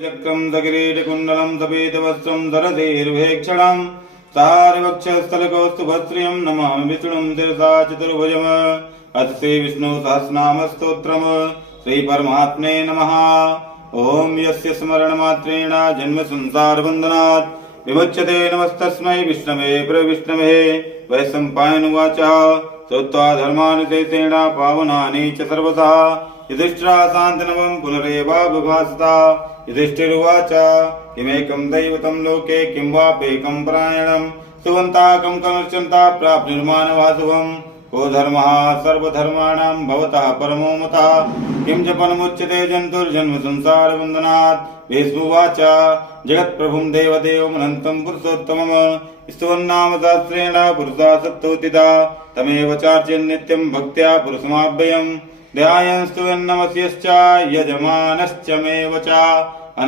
चक्रं सकिरीटकुण्डलं सपेतवस्त्रं सरधीर्भेक्षणं सारवक्षस्थलकौस्तुभश्रियं नमामि विष्णुं शिरसा चतुर्भुजम् अथ श्री विष्णु सहस्रनामस्तोत्रम् श्री परमात्मने नमः। ओम यस्य स्मरणमात्रेण जन्म संसारबन्धनात् विमुच्यते नमस्तस्मै विष्णवे प्रविष्णवे। वैशम्पायनुवाच श्रुत्वा धर्मानुशेषेण पावनानि च सर्वथा युधिष्ठिरः शान्तनवं पुनरेवाभिभाषता। युधिष्ठिरुवाच किमेकं दैवतं लोके किं वाप्येकं परायणं सुवन्ताकं कमर्चन्ता प्राप्नुर्मानवासुवम् को धर्मः सर्वधर्माणां भवतः परमो मतः किं जपनमुच्यते जन्तुर्जन्म संसारबन्धनात्। भीष्मोवाच जगत्प्रभुं देवदेवमनन्तं पुरुषोत्तमं स्तुवन्नाम सहस्रेण पुरुषा सत्तोतिता तमेव चार्चयन् नित्यं भक्त्या पुरुषमाव्ययम् ध्यायन् स्तुवन् नमस्यश्च यजमानश्च मे वचा